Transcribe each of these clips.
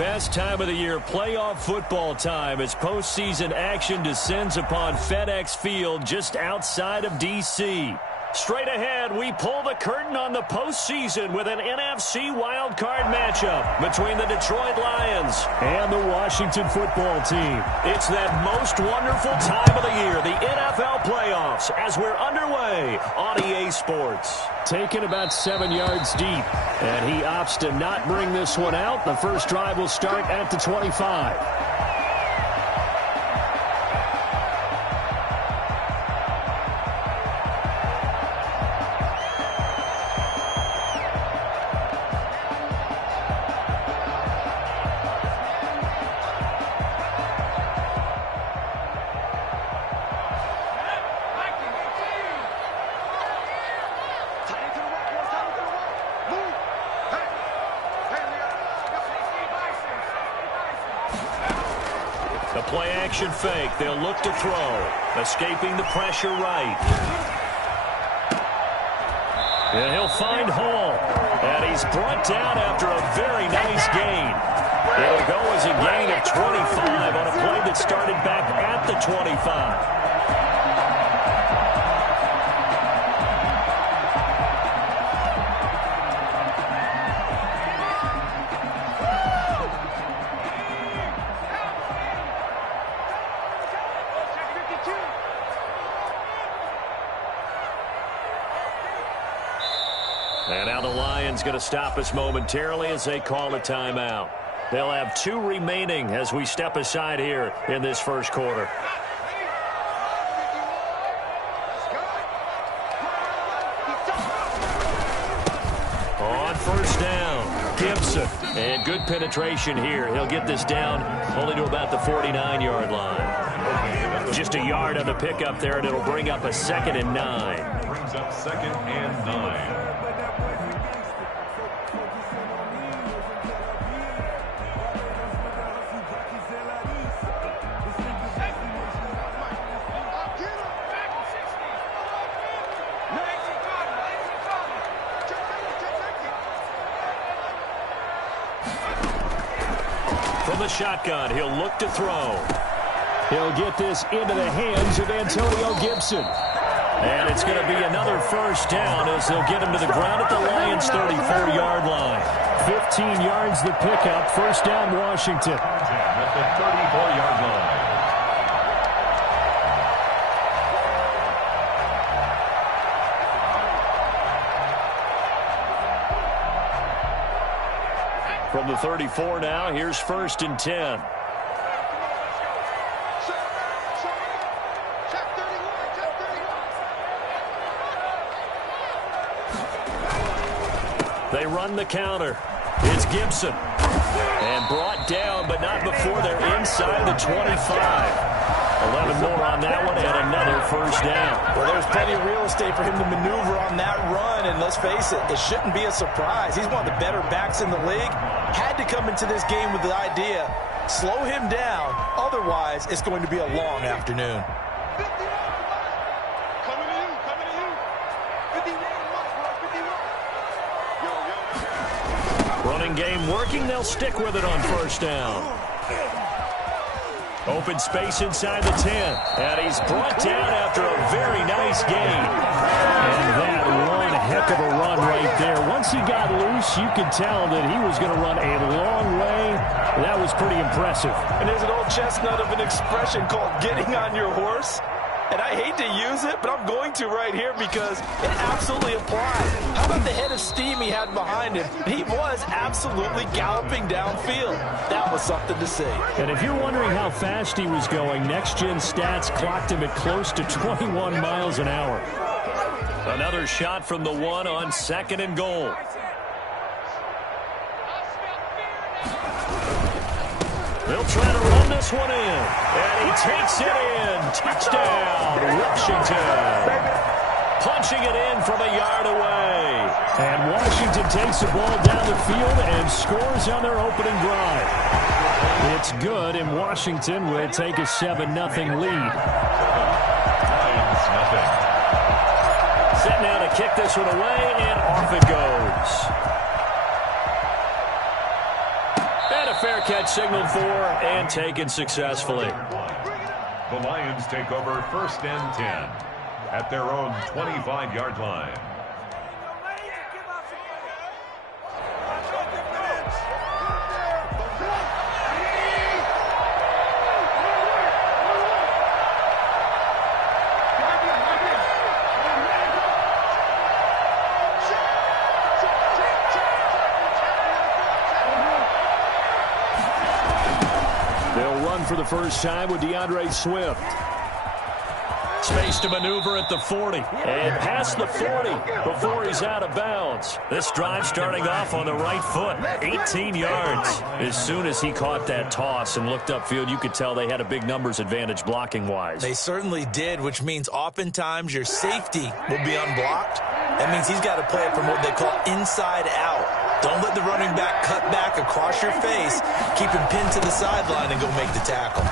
best time of the year, playoff football time, as postseason action descends upon FedEx Field just outside of D.C. Straight ahead, we pull the curtain on the postseason with an NFC wildcard matchup between the Detroit Lions and the Washington football team. It's that most wonderful time of the year, the NFL playoffs, as we're underway on EA Sports. Taken about 7 yards deep, and he opts to not bring this one out. The first drive will start at the 25. The play-action fake. They'll look to throw. Escaping the pressure right. And he'll find Hall. And he's brought down after a very nice gain. It'll go as a gain of 25 on a play that started back at the 25. And now the Lions going to stop us momentarily as they call a timeout. They'll have 2 remaining as we step aside here in this first quarter. On first down, Gibson. And good penetration here. He'll get this down only to about the 49-yard line. Just a yard on the pickup there, and it'll bring up a 2nd and 9. Brings up 2nd and 9. From the shotgun, he'll look to throw. He'll get this into the hands of Antonio Gibson. And it's going to be another first down as they'll get him to the ground at the Lions' 34-yard line. 15 yards the pickup. First down, Washington. At the 34-yard line. From the 34 now, here's 1st and 10. They run the counter. It's Gibson. And brought down, but not before they're inside the 25. 11 more on that one, and another first down. Well, there's plenty of real estate for him to maneuver on that run, and let's face it, it shouldn't be a surprise. He's one of the better backs in the league. Had to come into this game with the idea, slow him down, otherwise it's going to be a long afternoon. Running game working, they'll stick with it on first down. Open space inside the 10. And he's brought down after a very nice gain. And that one heck of a run right there. Once he got loose, you could tell that he was going to run a long way. That was pretty impressive. And there's an old chestnut of an expression called getting on your horse. And I hate to use it, but I'm going to right here because it absolutely applies. How about the head of steam he had behind him? He was absolutely galloping downfield. That was something to see. And if you're wondering how fast he was going, next-gen stats clocked him at close to 21 miles an hour. Another shot from the 1 on 2nd and goal. They'll try to run this one in. And he takes it in. Touchdown, Washington. Punching it in from a yard away. And Washington takes the ball down the field and scores on their opening drive. It's good, and Washington will take a 7-0 lead. Set now to kick this one away, and off it goes. And a fair catch signaled for and taken successfully. The Lions take over 1st and 10 at their own 25-yard line. For the first time with DeAndre Swift. Space to maneuver at the 40. And past the 40 before he's out of bounds. This drive starting off on the right foot. 18 yards. As soon as he caught that toss and looked upfield, you could tell they had a big numbers advantage blocking-wise. They certainly did, which means oftentimes your safety will be unblocked. That means he's got to play it from what they call inside out. Don't let the running back cut back across your face. Keep him pinned to the sideline and go make the tackle.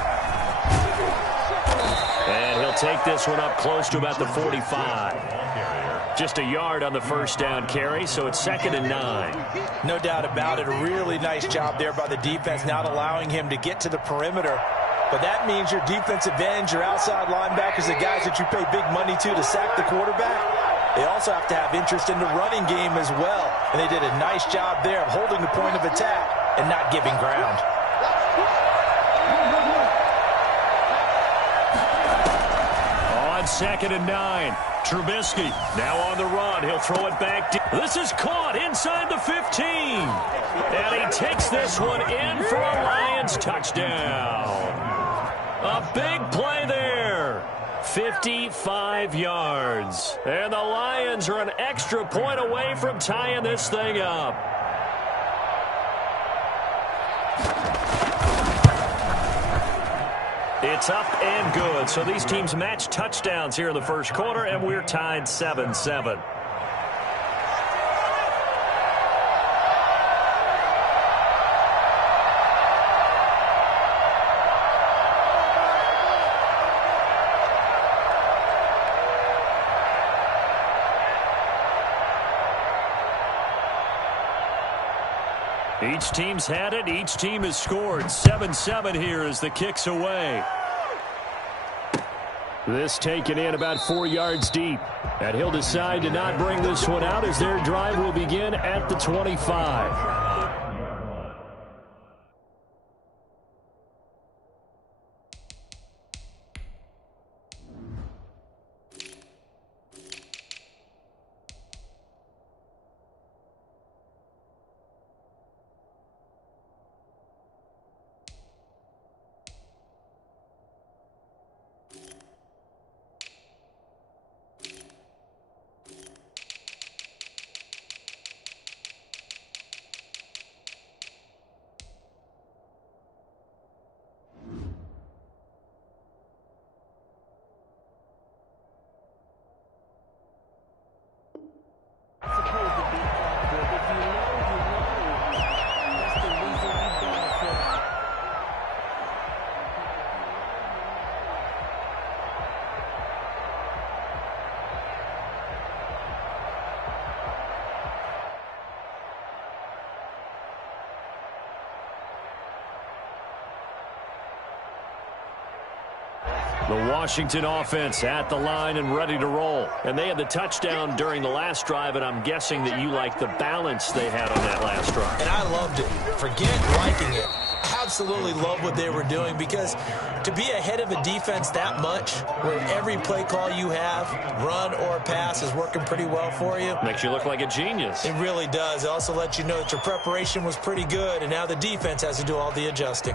And he'll take this one up close to about the 45. Just a yard on the first down carry, so it's 2nd and 9. No doubt about it. A really nice job there by the defense, not allowing him to get to the perimeter. But that means your defensive ends, your outside linebackers, the guys that you pay big money to sack the quarterback, they also have to have interest in the running game as well. And they did a nice job there of holding the point of attack and not giving ground. On 2nd and 9, Trubisky now on the run. He'll throw it back. This is caught inside the 15. And he takes this one in for a Lions touchdown. A big play there. 55 yards. And the Lions are an extra point away from tying this thing up. It's up and good. So these teams match touchdowns here in the first quarter, and we're tied 7-7. Each team's had it. Each team has scored. 7-7 here as the kick's away. This taken in about 4 yards deep. And he'll decide to not bring this one out as their drive will begin at the 25. The Washington offense at the line and ready to roll. And they had the touchdown during the last drive, and I'm guessing that you like the balance they had on that last drive. And I loved it. Forget liking it. Absolutely love what they were doing, because to be ahead of a defense that much, where every play call you have, run or pass, is working pretty well for you. Makes you look like a genius. It really does. It also lets you know that your preparation was pretty good, and now the defense has to do all the adjusting.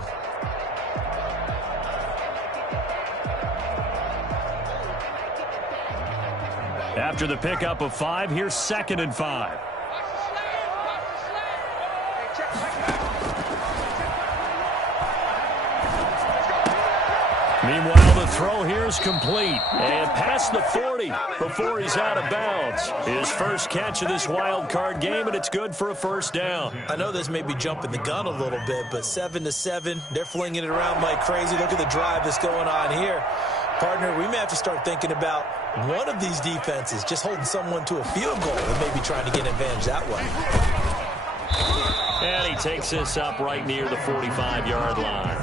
After the pickup of 5, here's 2nd and 5. Meanwhile, the throw here is complete. And past the 40 before he's out of bounds. His first catch of this wild card game, and it's good for a first down. I know this may be jumping the gun a little bit, but 7-7, they're flinging it around like crazy. Look at the drive that's going on here. Partner, we may have to start thinking about one of these defenses just holding someone to a field goal and maybe trying to get an advantage that way. And he takes this up right near the 45-yard line.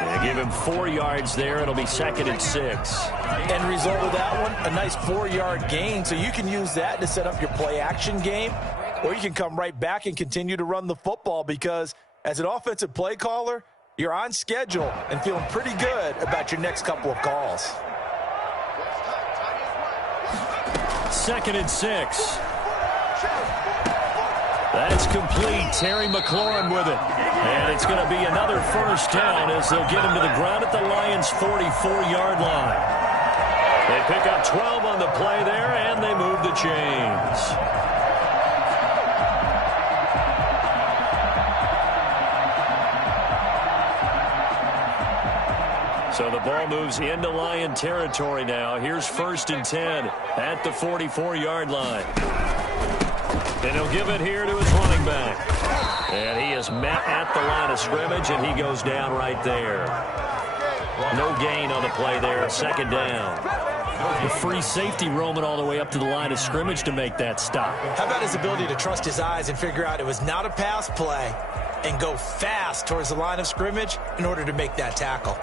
They give him 4 yards there. It'll be 2nd and 6. End result of that one, a nice 4-yard gain. So you can use that to set up your play-action game, or you can come right back and continue to run the football because as an offensive play caller, you're on schedule and feeling pretty good about your next couple of calls. 2nd and 6. That's complete. Terry McLaurin with it. And it's going to be another first down as they'll get him to the ground at the Lions' 44-yard line. They pick up 12 on the play there, and they move the chains. So the ball moves into Lion territory now. Here's 1st and 10 at the 44-yard line. And he'll give it here to his running back. And he is met at the line of scrimmage, and he goes down right there. No gain on the play there. 2nd down. The free safety roaming all the way up to the line of scrimmage to make that stop. How about his ability to trust his eyes and figure out it was not a pass play and go fast towards the line of scrimmage in order to make that tackle?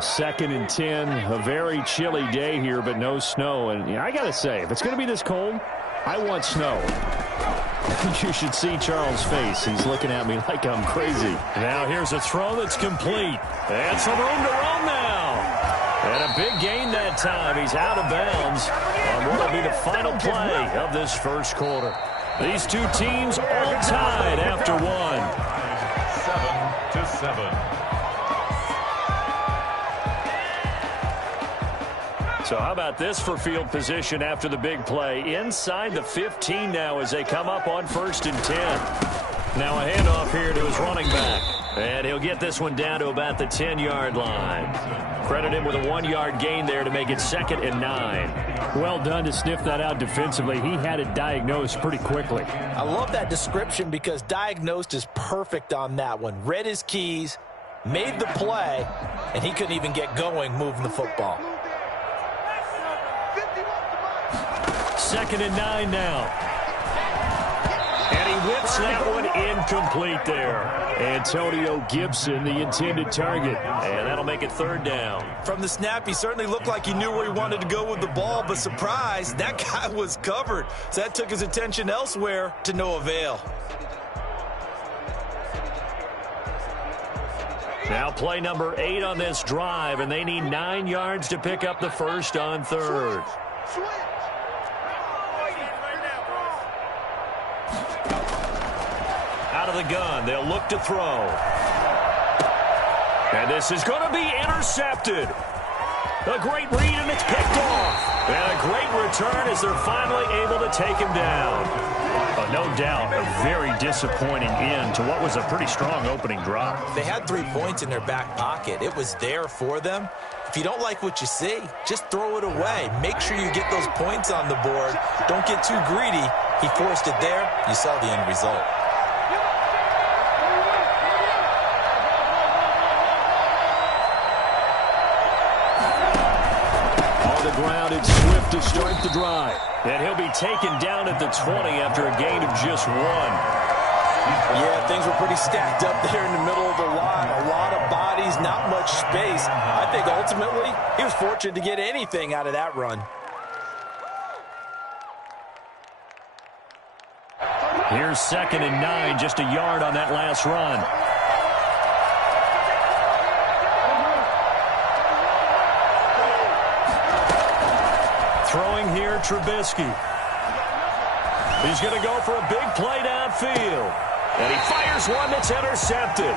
Second and 10, a very chilly day here, but no snow. And I got to say, if it's going to be this cold, I want snow. You should see Charles' face. He's looking at me like I'm crazy. Now here's a throw that's complete. And some room to run now. And a big gain that time. He's out of bounds on what will be the final play of this first quarter. These two teams all tied after one. 7-7. So how about this for field position after the big play? Inside the 15 now as they come up on 1st and 10. Now a handoff here to his running back. And he'll get this one down to about the 10-yard line. Credit him with a 1-yard gain there to make it 2nd and 9. Well done to sniff that out defensively. He had it diagnosed pretty quickly. I love that description because diagnosed is perfect on that one. Read his keys, made the play, and he couldn't even get going moving the football. 2nd and 9 now. And he whips that one incomplete there. Antonio Gibson, the intended target. And that'll make it 3rd down. From the snap, he certainly looked like he knew where he wanted to go with the ball, but surprise, that guy was covered. So that took his attention elsewhere to no avail. Now play number 8 on this drive, and they need 9 yards to pick up the first on 3rd. Out of the gun, they'll look to throw. And this is going to be intercepted. A great read, and it's picked off. And a great return as they're finally able to take him down. No doubt, a very disappointing end to what was a pretty strong opening drive. They had 3 points in their back pocket. It was there for them. If you don't like what you see, just throw it away. Make sure you get those points on the board. Don't get too greedy. He forced it there. You saw the end result. Ground, it's Swift to start the drive. And he'll be taken down at the 20 after a gain of just 1. Yeah, things were pretty stacked up there in the middle of the line. A lot of bodies, not much space. I think ultimately he was fortunate to get anything out of that run. Here's 2nd and 9, just a yard on that last run. Throwing here, Trubisky. He's going to go for a big play downfield. And he fires one that's intercepted.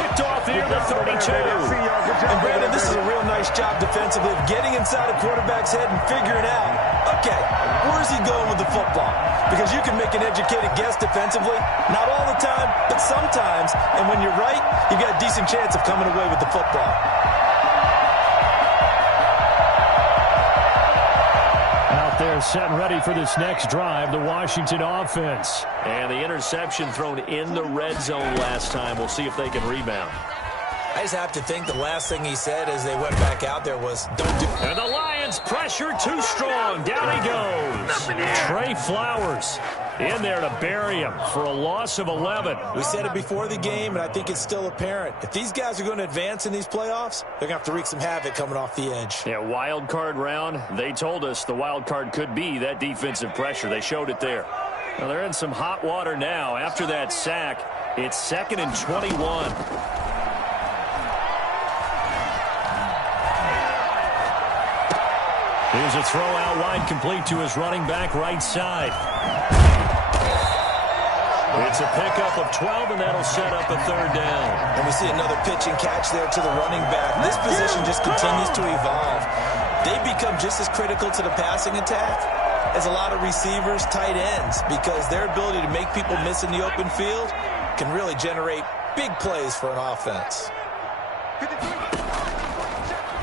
Picked off here, the 32. And Brandon, this is a real nice job defensively of getting inside a quarterback's head and figuring out, okay, where's he going with the football? Because you can make an educated guess defensively. Not all the time, but sometimes. And when you're right, you've got a decent chance of coming away with the football. They're set and ready for this next drive, the Washington offense. And the interception thrown in the red zone last time. We'll see if they can rebound. I just have to think the last thing he said as they went back out there was, don't do it. And the Lions defense. Pressure too strong. Down he goes. Trey Flowers in there to bury him for a loss of 11. We said it before the game, and I think it's still apparent. If these guys are going to advance in these playoffs, they're going to have to wreak some havoc coming off the edge. Yeah, wild card round. They told us the wild card could be that defensive pressure. They showed it there. Well, they're in some hot water now. After that sack, it's 2nd and 21. Here's a throw out wide, complete to his running back right side. It's a pickup of 12, and that'll set up a 3rd down. And we see another pitch and catch there to the running back. This position just continues to evolve. They become just as critical to the passing attack as a lot of receivers, tight ends, because their ability to make people miss in the open field can really generate big plays for an offense.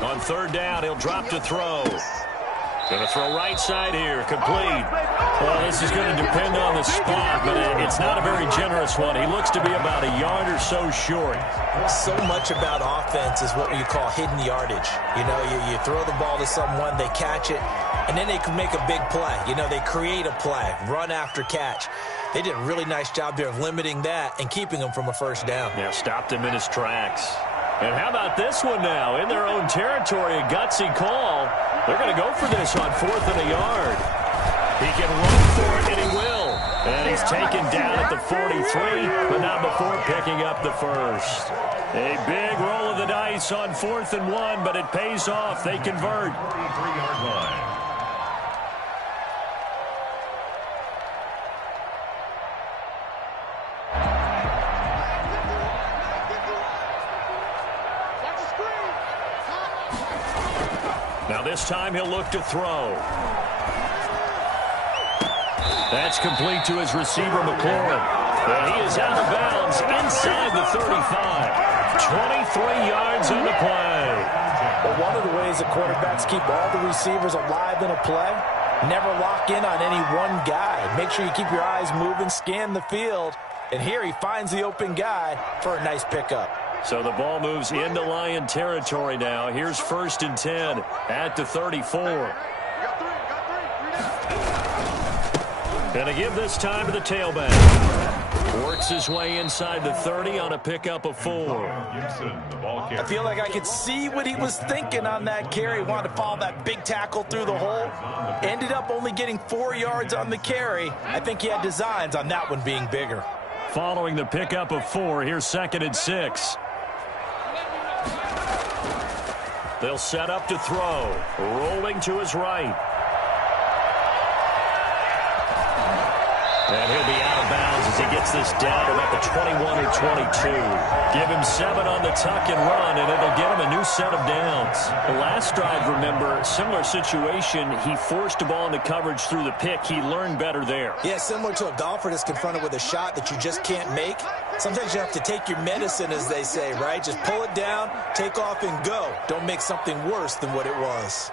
On 3rd down, he'll drop to throw. Going to throw right side here, complete. Well, this is going to depend on the spot, but it's not a very generous one. He looks to be about a yard or so short. So much about offense is what you call hidden yardage. You know, you throw the ball to someone, they catch it, and then they can make a big play. You know, they create a play, run after catch. They did a really nice job there of limiting that and keeping him from a 1st down. Yeah, stopped him in his tracks. And how about this one now? In their own territory, a gutsy call. They're going to go for this on 4th and a yard. He can run for it, and he will. And he's taken down at the 43, but not before picking up the 1st. A big roll of the dice on 4th and 1, but it pays off. They convert. 43-yard line. Now this time he'll look to throw. That's complete to his receiver, McLaurin. And he is out of bounds inside the 35. 23 yards on the play. Well, one of the ways that quarterbacks keep all the receivers alive in a play, never lock in on any one guy. Make sure you keep your eyes moving, scan the field. And here he finds the open guy for a nice pickup. So the ball moves into Lion territory now. Here's 1st and 10 at the 34. Gonna give this time to the tailback. Works his way inside the 30 on a pickup of 4. I feel like I could see what he was thinking on that carry. Wanted to follow that big tackle through the hole. Ended up only getting 4 yards on the carry. I think he had designs on that one being bigger. Following the pickup of 4, here's 2nd and 6. They'll set up to throw. Rolling to his right. And he'll be out of bounds as he gets this down to about the 21 or 22. Give him 7 on the tuck and run, and it'll get him a new set of downs. The last drive, remember, similar situation. He forced the ball into coverage through the pick. He learned better there. Yeah, similar to a golfer that's confronted with a shot that you just can't make. Sometimes you have to take your medicine, as they say, right? Just pull it down, take off, and go. Don't make something worse than what it was.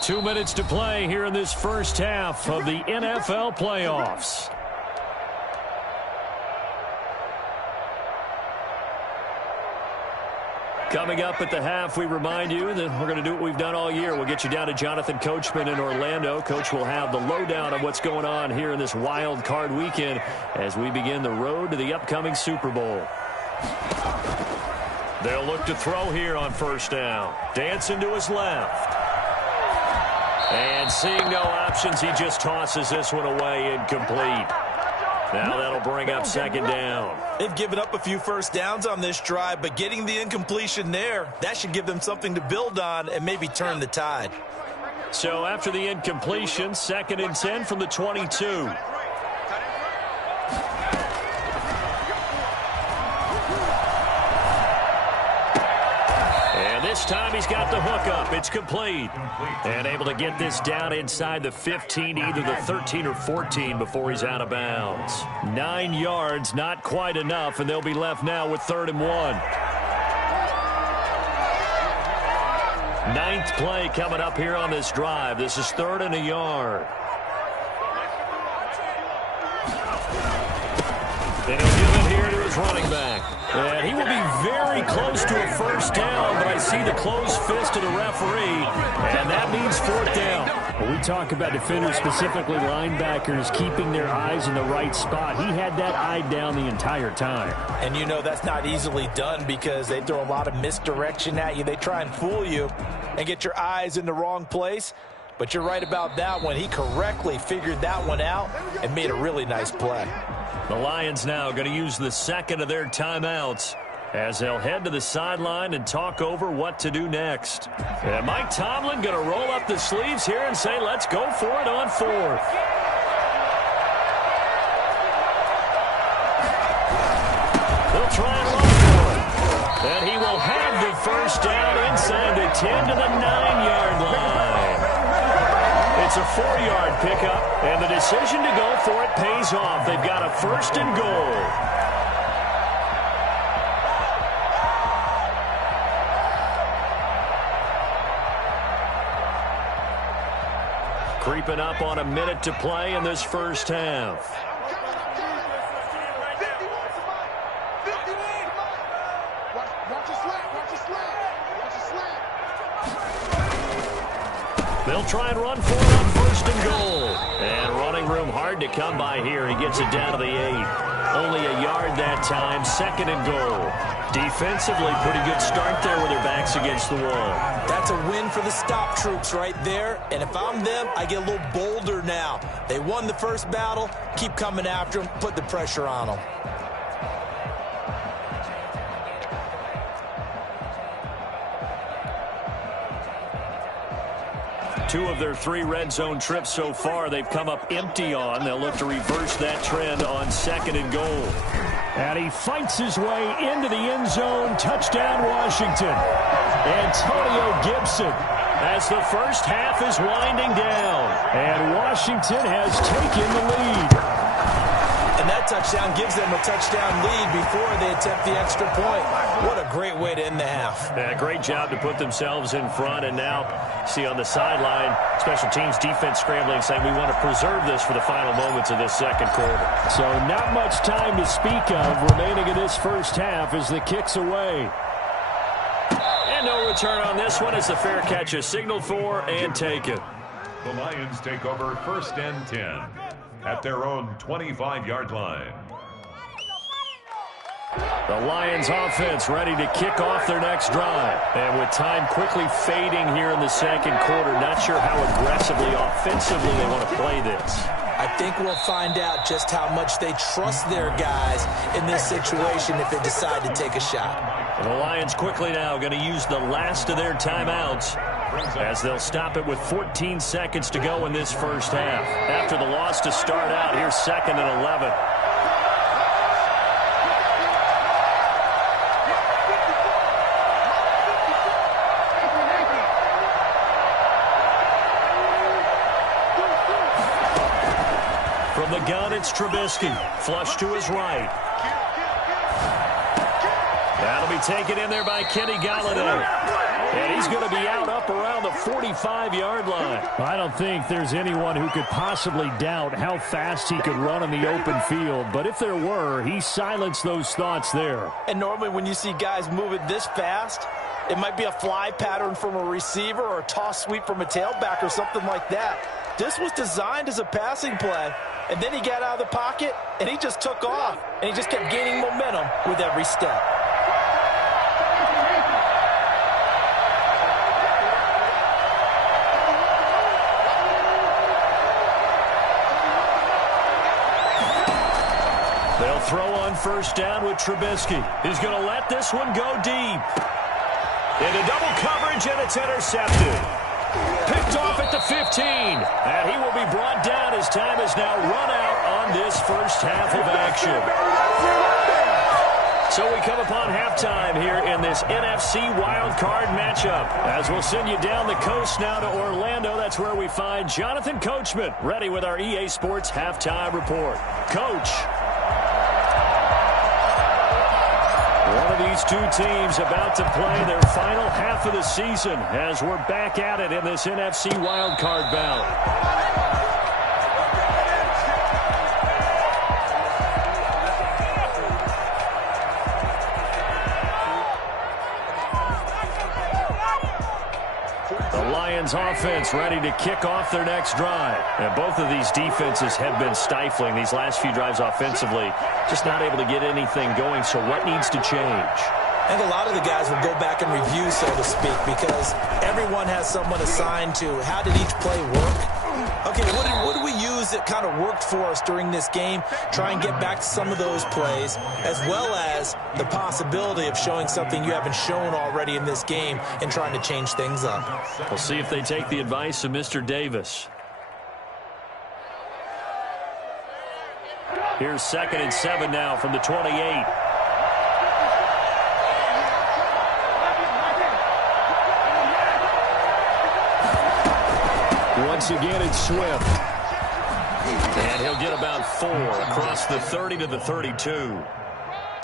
2 minutes to play here in this first half of the NFL playoffs. Coming up at the half, we remind you that we're going to do what we've done all year. We'll get you down to Jonathan Coachman in Orlando. Coach will have the lowdown on what's going on here in this wild card weekend as we begin the road to the upcoming Super Bowl. They'll look to throw here on 1st down. Dancing to his left. And seeing no options, he just tosses this one away incomplete. Now that'll bring up 2nd down. They've given up a few 1st downs on this drive, but getting the incompletion there, that should give them something to build on and maybe turn the tide. So after the incompletion, 2nd and 10 from the 22. This time he's got the hook up. It's complete. And able to get this down inside the 15, either the 13 or 14 before he's out of bounds. 9 yards, not quite enough, and they'll be left now with 3rd and 1. 9th play coming up here on this drive. This is 3rd and a yard. And he'll give it here to his Steelers running back. And he will be very close to a first down, but I see the closed fist of the referee, and that means fourth down. When we talk about defenders, specifically linebackers, keeping their eyes in the right spot, he had that eye down the entire time. And you know that's not easily done because they throw a lot of misdirection at you. They try and fool you and get your eyes in the wrong place. But you're right about that one. He correctly figured that one out and made a really nice play. The Lions now going to use the second of their timeouts as they'll head to the sideline and talk over what to do next. And Mike Tomlin going to roll up the sleeves here and say, let's go for it on fourth. They'll try and run for it. And he will have the first down inside the 10 to the 9-yard line. It's a 4-yard pickup, and the decision to go for it pays off. They've got a first and goal. Creeping up on a minute to play in this first half. They'll try and run for it on first and goal. And running room hard to come by here. He gets it down to the 8. Only a yard that time. Second and goal. Defensively, pretty good start there with their backs against the wall. That's a win for the stop troops right there. And if I'm them, I get a little bolder now. They won the first battle. Keep coming after them. Put the pressure on them. Two of their 3 red zone trips so far they've come up empty on. They'll look to reverse that trend on second and goal. And he fights his way into the end zone. Touchdown, Washington. Antonio Gibson. As the first half is winding down. And Washington has taken the lead. And that touchdown gives them a touchdown lead before they attempt the extra point. What a great way to end the half. Yeah, great job to put themselves in front. And now, see on the sideline, special teams defense scrambling, saying we want to preserve this for the final moments of this second quarter. So not much time to speak of remaining in this first half as the kick's away. And no return on this one as the fair catch is signaled for and taken. The Lions take over first and 10 at their own 25-yard line. The Lions offense ready to kick off their next drive. And with time quickly fading here in the second quarter, not sure how aggressively, offensively they want to play this. I think we'll find out just how much they trust their guys in this situation if they decide to take a shot. And the Lions quickly now going to use the last of their timeouts as they'll stop it with 14 seconds to go in this first half. After the loss to start out, here's second and 11. From the gun, it's Trubisky. Flush to his right. That'll be taken in there by Kenny Golladay. And he's going to be out up around the 45-yard line. I don't think there's anyone who could possibly doubt how fast he could run on the open field. But if there were, he silenced those thoughts there. And normally when you see guys moving this fast, it might be a fly pattern from a receiver or a toss sweep from a tailback or something like that. This was designed as a passing play. And then he got out of the pocket, and he just took off. And he just kept gaining momentum with every step. They'll throw on first down with Trubisky. He's going to let this one go deep. Into double coverage, and it's intercepted. Picked off at the 15. And he will be brought down as time has now run out on this first half of action. So we come upon halftime here in this NFC wildcard matchup. As we'll send you down the coast now to Orlando, that's where we find Jonathan Coachman ready with our EA Sports halftime report. Coach. One of these two teams about to play their final half of the season as we're back at it in this NFC wildcard bout. Lions offense ready to kick off their next drive. And both of these defenses have been stifling these last few drives offensively. Just not able to get anything going, so what needs to change? I think a lot of the guys will go back and review, so to speak, because everyone has someone assigned to how did each play work. Okay, what did we use that kind of worked for us during this game? Try and get back to some of those plays, as well as the possibility of showing something you haven't shown already in this game and trying to change things up. We'll see if they take the advice of Mr. Davis. Here's 2nd and 7 now from the 28. Once again, it's Swift. And he'll get about 4 across the 30 to the 32.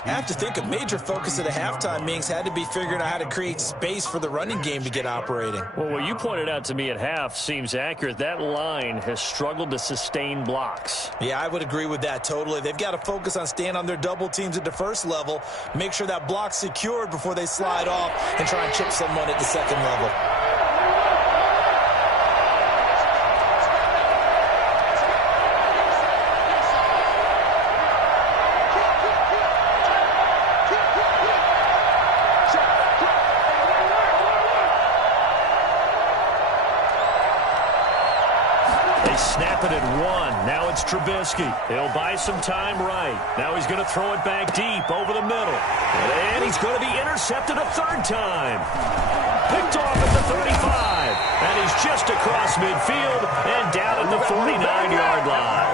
I have to think a major focus at a halftime means had to be figuring out how to create space for the running game to get operating. Well, what you pointed out to me at half seems accurate. That line has struggled to sustain blocks. Yeah, I would agree with that totally. They've got to focus on staying on their double teams at the first level, make sure that block's secured before they slide off and try and chip someone at the second level. Snap it at 1. Now it's Trubisky. He'll buy some time right. Now he's going to throw it back deep over the middle. And he's going to be intercepted a 3rd time. Picked off at the 35. And he's just across midfield and down at the 49-yard line.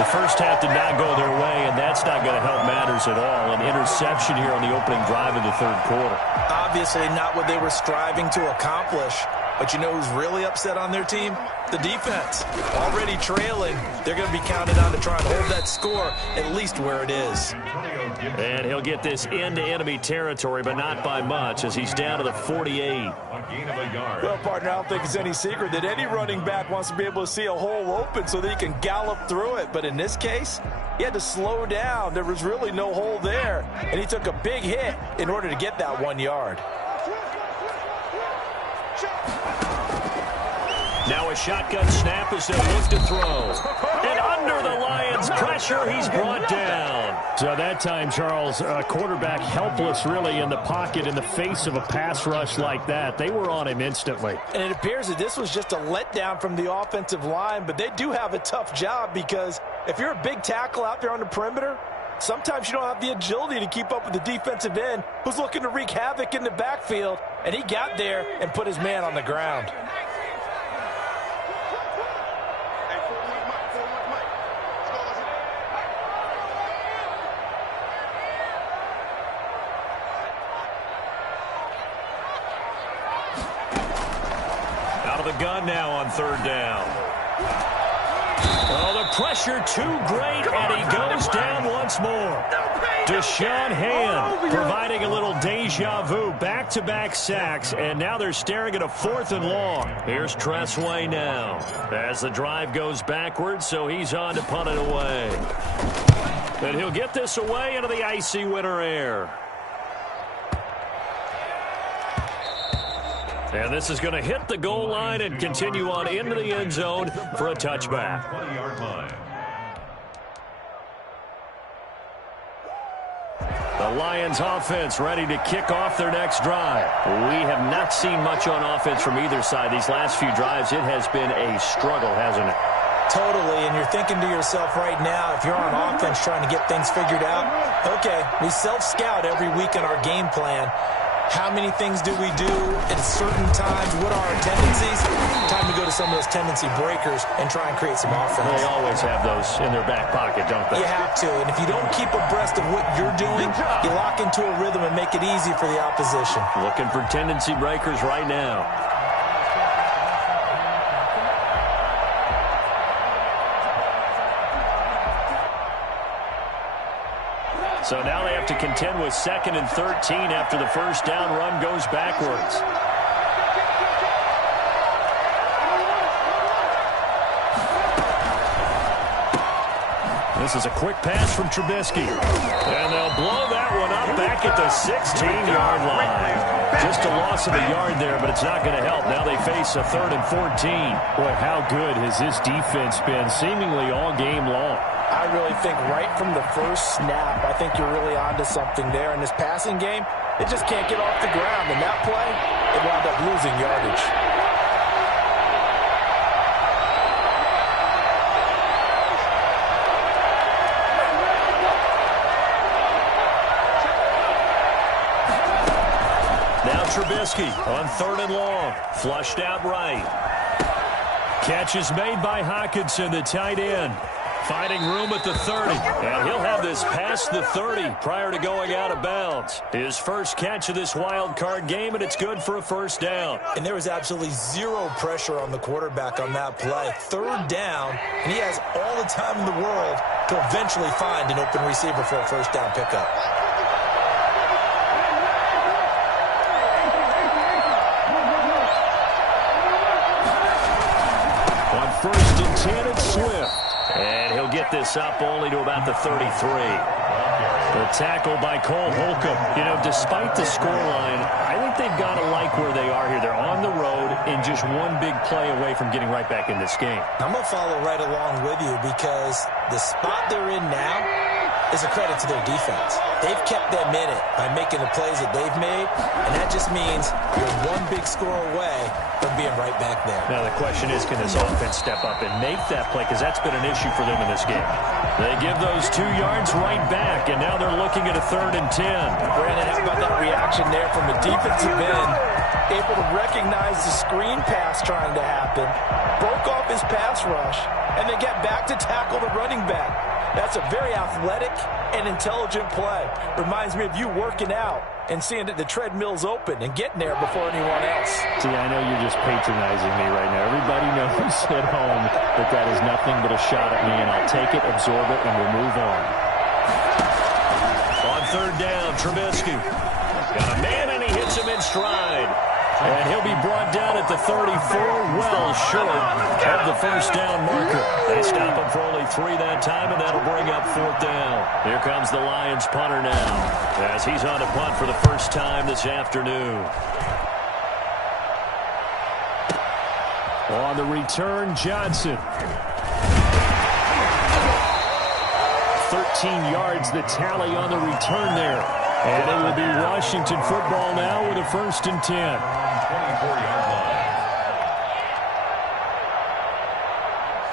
The first half did not go their way, and that's not going to help matters at all. An interception here on the opening drive of the 3rd quarter. Obviously not what they were striving to accomplish. But you know who's really upset on their team? The defense. Already trailing. They're going to be counted on to try and hold that score at least where it is. And he'll get this into enemy territory, but not by much, as he's down to the 48. Well, partner, I don't think it's any secret that any running back wants to be able to see a hole open so that he can gallop through it. But in this case, he had to slow down. There was really no hole there. And he took a big hit in order to get that 1 yard. Now a shotgun snap as they look to throw. And under the Lions' pressure, he's brought down. So that time, Charles, quarterback helpless really in the pocket in the face of a pass rush like that. They were on him instantly. And it appears that this was just a letdown from the offensive line, but they do have a tough job because if you're a big tackle out there on the perimeter, sometimes you don't have the agility to keep up with the defensive end who's looking to wreak havoc in the backfield, and he got there and put his man on the ground. The gun now on 3rd down. Oh, the pressure too great, and he goes down once more. Deshaun Hand providing a little deja vu, back-to-back sacks, and now they're staring at a 4th and long. Here's Tressway now as the drive goes backwards, so he's on to punt it away. And he'll get this away into the icy winter air. And this is going to hit the goal line and continue on into the end zone for a touchback. 20-yard line. The Lions offense ready to kick off their next drive. We have not seen much on offense from either side. These last few drives, it has been a struggle, hasn't it? Totally, and you're thinking to yourself right now, if you're on offense trying to get things figured out, okay, we self-scout every week in our game plan. How many things do we do at certain times? What are our tendencies? Time to go to some of those tendency breakers and try and create some offense. They always have those in their back pocket, don't they? You have to, and if you don't keep abreast of what you're doing, you lock into a rhythm and make it easy for the opposition. Looking for tendency breakers right now. So now they have to contend with 2nd and 13 after the first down run goes backwards. This is a quick pass from Trubisky. And they'll blow that one up back at the 16-yard line. Just a loss of a yard there, but it's not going to help. Now they face a 3rd and 14. Boy, how good has this defense been seemingly all game long? I really think right from the first snap, I think you're really onto something there. In this passing game, it just can't get off the ground. And that play, it wound up losing yardage. Trubisky on 3rd and long. Flushed out right. Catch is made by Hockenson, the tight end. Finding room at the 30. And he'll have this past the 30 prior to going out of bounds. His first catch of this wild card game, and it's good for a first down. And there was absolutely zero pressure on the quarterback on that play. 3rd down, and he has all the time in the world to eventually find an open receiver for a first down pickup. First and 10, it's Swift. And he'll get this up only to about the 33. The tackle by Cole Holcomb. You know, despite the scoreline, I think they've got to like where they are here. They're on the road and just one big play away from getting right back in this game. I'm going to follow right along with you because the spot they're in now is a credit to their defense. They've kept them in it by making the plays that they've made, and that just means you're one big score away from being right back there. Now the question is, can this offense step up and make that play? Because that's been an issue for them in this game. They give those 2 yards right back, and now they're looking at a 3rd and 10. Brandon, how about that reaction there from the defensive end? Able to recognize the screen pass trying to happen, broke off his pass rush, and then get back to tackle the running back. That's a very athletic and intelligent play. Reminds me of you working out and seeing that the treadmill's open and getting there before anyone else. See, I know you're just patronizing me right now. Everybody knows at home that that is nothing but a shot at me, and I'll take it, absorb it, and we'll move on. On 3rd down, Trubisky. Got a man, and he hits him in stride. And he'll be brought down at the 34, well short of the first down marker. They stop him for only 3 that time, and that'll bring up 4th down. Here comes the Lions punter now, as he's on to punt for the first time this afternoon. On the return, Johnson. 13 yards the tally on the return there. And it will be Washington football now with a 1st and 10. 24-yard line.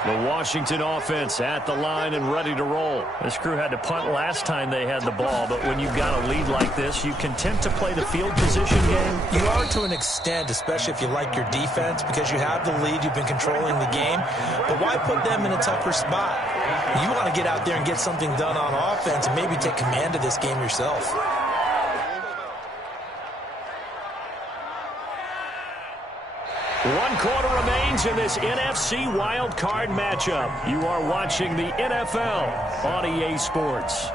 The Washington offense at the line and ready to roll. This crew had to punt last time they had the ball, but when you've got a lead like this, you content to play the field position game? You are to an extent, especially if you like your defense, because you have the lead, you've been controlling the game. But why put them in a tougher spot? You want to get out there and get something done on offense and maybe take command of this game yourself. One quarter remains in this NFC wildcard matchup. You are watching the NFL on EA Sports.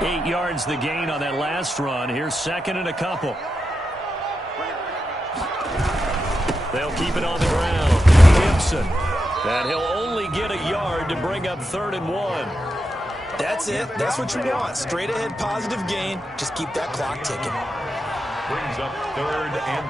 8 yards the gain on that last run. Here's 2nd and a couple. They'll keep it on the ground. Gibson. And he'll only get a yard to bring up 3rd and 1. That's it. That's what you want. Straight ahead positive gain. Just keep that clock ticking. Brings up 3rd and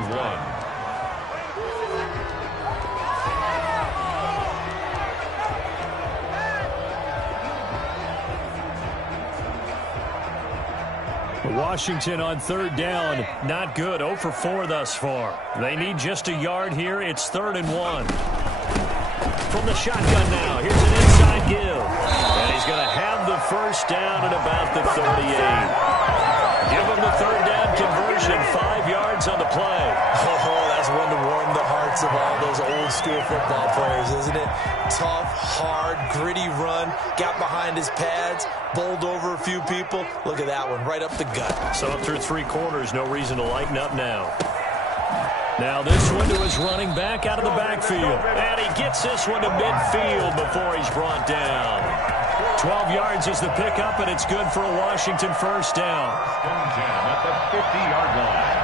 1. Washington on 3rd down. Not good. 0 for 4 thus far. They need just a yard here. It's 3rd and 1. From the shotgun now. Here's an inside give. And he's going to have the first down at about the 38. Give him the 3rd down conversion. 5 yards on the play. Oh, that's one to warm the hearts of all those old school football players, isn't it? Tough, hard, gritty run. Got behind his pads. Bowled over a few people. Look at that one, right up the gut. So through 3 quarters, no reason to lighten up now. Now this one to his running back out of the backfield. And he gets this one to midfield before he's brought down. 12 yards is the pickup, and it's good for a Washington first down. At the 50-yard line.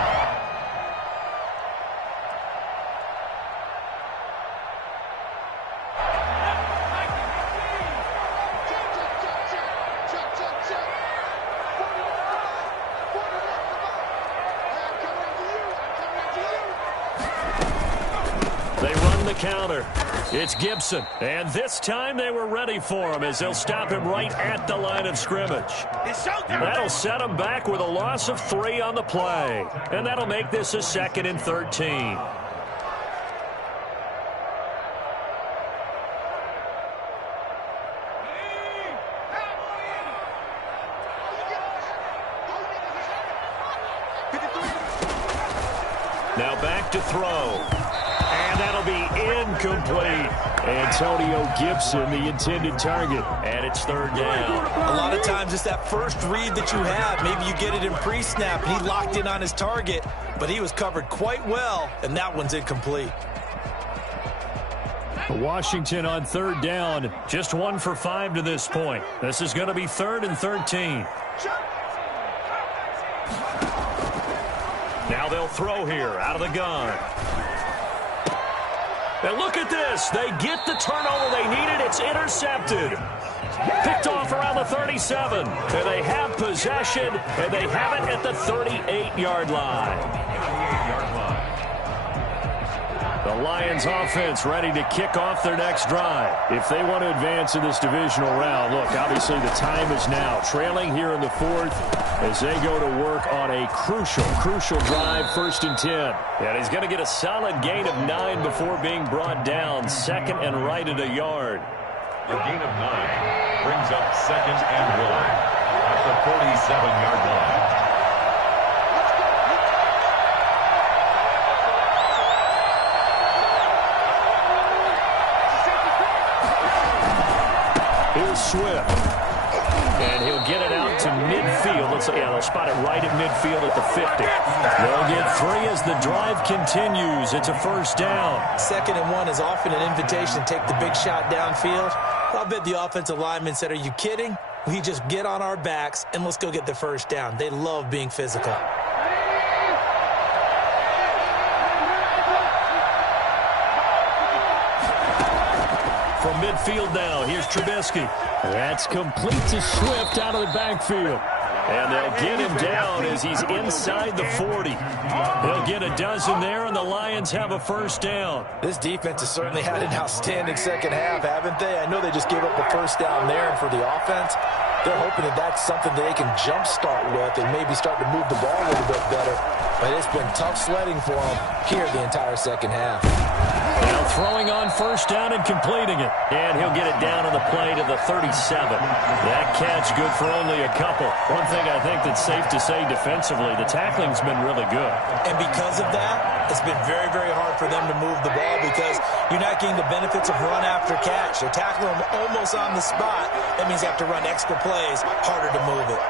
counter. It's Gibson. And this time they were ready for him as they'll stop him right at the line of scrimmage. That'll set him back with a loss of 3 on the play. And that'll make this a 2nd and 13. Now back to throw. And that'll be incomplete. Antonio Gibson, the intended target. And it's 3rd down. A lot of times it's that first read that you have. Maybe you get it in pre-snap, and he locked in on his target, but he was covered quite well, and that one's incomplete. Washington on 3rd down. Just 1 for 5 to this point. This is going to be 3rd and 13. Now they'll throw here out of the gun. And look at this. They get the turnover they needed. It's intercepted. Picked off around the 37. And they have possession, and they have it at the 38-yard line. The Lions offense ready to kick off their next drive. If they want to advance in this divisional round, look, obviously the time is now. Trailing here in the 4th as they go to work on a crucial drive, 1st and 10. And he's going to get a solid gain of 9 before being brought down. 2nd and right at a yard. The gain of 9 brings up 2nd and 1 at the 47-yard line. Here's Swift. And he'll get it out to midfield. They'll spot it right at midfield at the 50. They'll get 3 as the drive continues. It's a 1st down. 2nd and 1 is often an invitation to take the big shot downfield. I'll bet the offensive lineman said, are you kidding? We just get on our backs and let's go get the 1st down. They love being physical. From midfield now, here's Trubisky. That's complete to Swift out of the backfield. And they'll get him down as he's inside the 40. They'll get a dozen there, and the Lions have a 1st down. This defense has certainly had an outstanding second half, haven't they? I know they just gave up a 1st down there, and for the offense, they're hoping that that's something that they can jumpstart with and maybe start to move the ball a little bit better. But it's been tough sledding for them here the entire second half. Now throwing on 1st down and completing it. And he'll get it down on the play to the 37. That catch good for only a couple. One thing I think that's safe to say defensively, the tackling's been really good. And because of that, it's been very, very hard for them to move the ball because you're not getting the benefits of run after catch. They're tackling them almost on the spot. That means you have to run extra plays, harder to move it.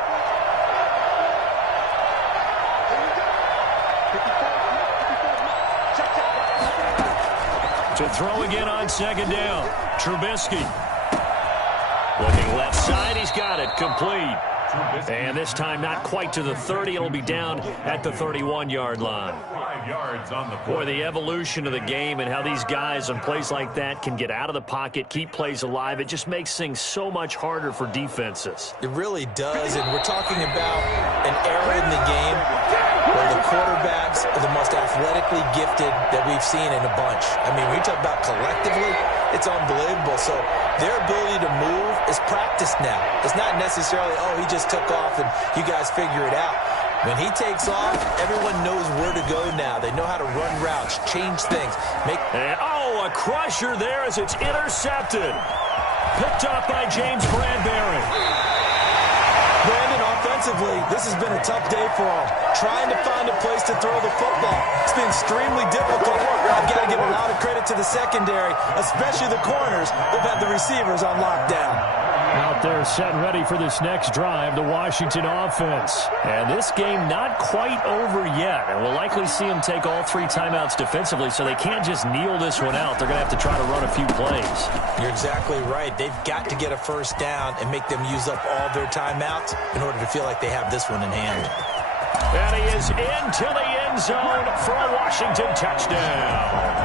To throw again on 2nd down. Trubisky. Looking left side. He's got it. Complete. And this time not quite to the 30. It'll be down at the 31-yard line. 5 yards on the Boy, the evolution of the game and how these guys on plays like that can get out of the pocket, keep plays alive, it just makes things so much harder for defenses. It really does, and we're talking about an era in the game where the quarterbacks are the most athletically gifted that we've seen in a bunch. I mean, when you talk about collectively, it's unbelievable. So their ability to move is practiced now. It's not necessarily, oh, he just took off and you guys figure it out. When he takes off, everyone knows where to go now. They know how to run routes, change things. And, a crusher there as it's intercepted. Picked up by James Bradbury. Brandon, offensively, this has been a tough day for him. Trying to find a place to throw the football. It's been extremely difficult. I've got to give a lot of credit to the secondary, especially the corners who've had the receivers on lockdown. Out there set and ready for this next drive, the Washington offense. And this game not quite over yet. And we'll likely see them take all 3 timeouts defensively, so they can't just kneel this one out. They're going to have to try to run a few plays. You're exactly right. They've got to get a 1st down and make them use up all their timeouts in order to feel like they have this one in hand. And he is into the end zone for a Washington touchdown.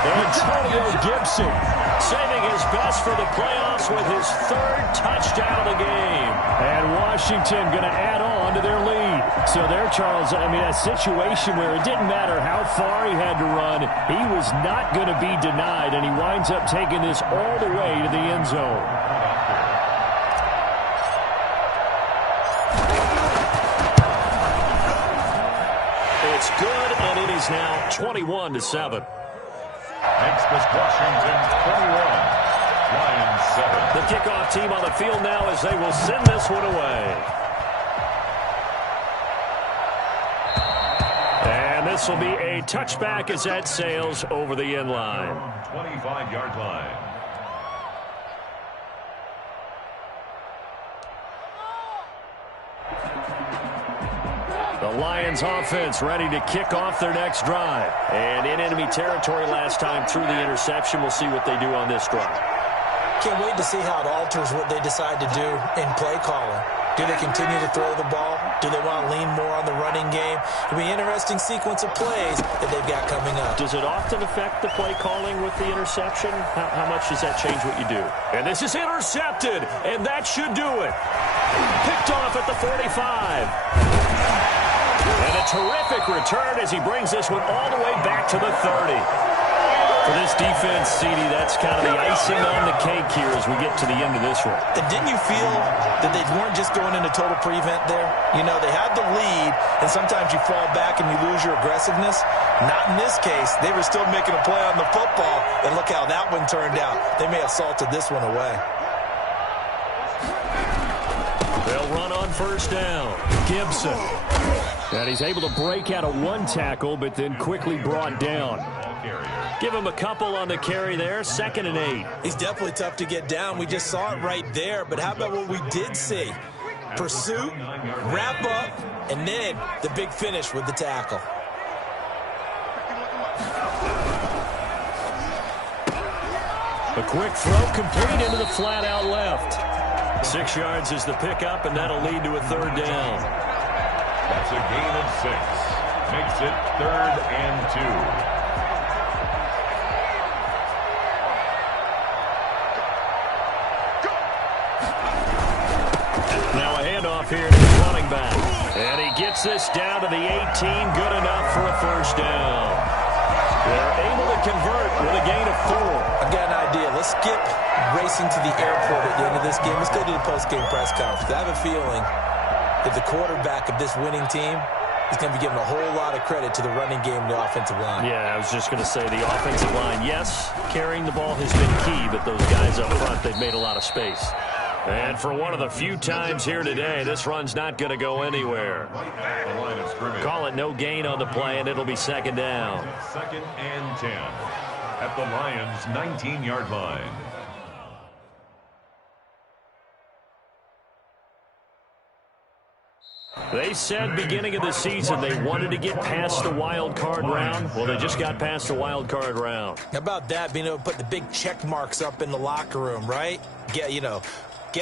Antonio Gibson saving his best for the playoffs with his 3rd touchdown of the game. And Washington going to add on to their lead. So there, Charles, I mean, a situation where it didn't matter how far he had to run, he was not going to be denied, and he winds up taking this all the way to the end zone. It's good, and it is now 21-7. Makes this Washington 21, Lions 7. The kickoff team on the field now as they will send this one away. And this will be a touchback as that sails over the end line. 25-yard line. The Lions offense ready to kick off their next drive. And in enemy territory last time through the interception. We'll see what they do on this drive. Can't wait to see how it alters what they decide to do in play calling. Do they continue to throw the ball? Do they want to lean more on the running game? It'll be an interesting sequence of plays that they've got coming up. Does it often affect the play calling with the interception? How much does that change what you do? And this is intercepted, and that should do it. Picked off at the 45. And a terrific return as he brings this one all the way back to the 30. For this defense, CD, that's kind of the icing on the cake here as we get to the end of this one. And didn't you feel that they weren't just going into total prevent there? You know, they had the lead, and sometimes you fall back and you lose your aggressiveness. Not in this case. They were still making a play on the football, and look how that one turned out. They may have salted this one away. They'll run on first down. Gibson. And he's able to break out of one tackle, but then quickly brought down. Give him a couple on the carry there. 2nd and 8. He's definitely tough to get down. We just saw it right there. But how about what we did see? Pursuit, wrap up, and then the big finish with the tackle. A quick throw complete into the flat out left. 6 yards is the pickup, and that'll lead to a 3rd down. That's a gain of 6. Makes it 3rd and 2. Here to the running back. And he gets this down to the 18. Good enough for a 1st down. They're able to convert with a gain of 4. I've got an idea. Let's skip racing to the airport at the end of this game. Let's go to the post-game press conference. I have a feeling that the quarterback of this winning team is going to be giving a whole lot of credit to the running game and the offensive line. Yeah, I was just going to say the offensive line, yes, carrying the ball has been key, but those guys up front, they've made a lot of space. And for one of the few times here today, this run's not going to go anywhere. Call it no gain on the play, and it'll be 2nd down. 2nd and 10 at the Lions' 19-yard line. They said beginning of the season they wanted to get past the wild card round. Well, they just got past the wild card round. How about that, being able to put the big check marks up in the locker room, right? Get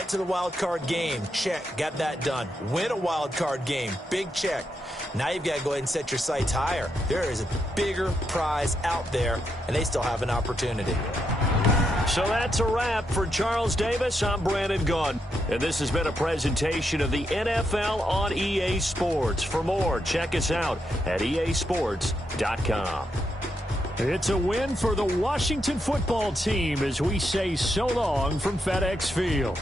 to the wild card game. Check. Got that done. Win a wild card game. Big check. Now you've got to go ahead and set your sights higher. There is a bigger prize out there, and they still have an opportunity. So that's a wrap for Charles Davis. I'm Brandon Gaudin. And this has been a presentation of the NFL on EA Sports. For more, check us out at easports.com. It's a win for the Washington football team as we say so long from FedEx Field.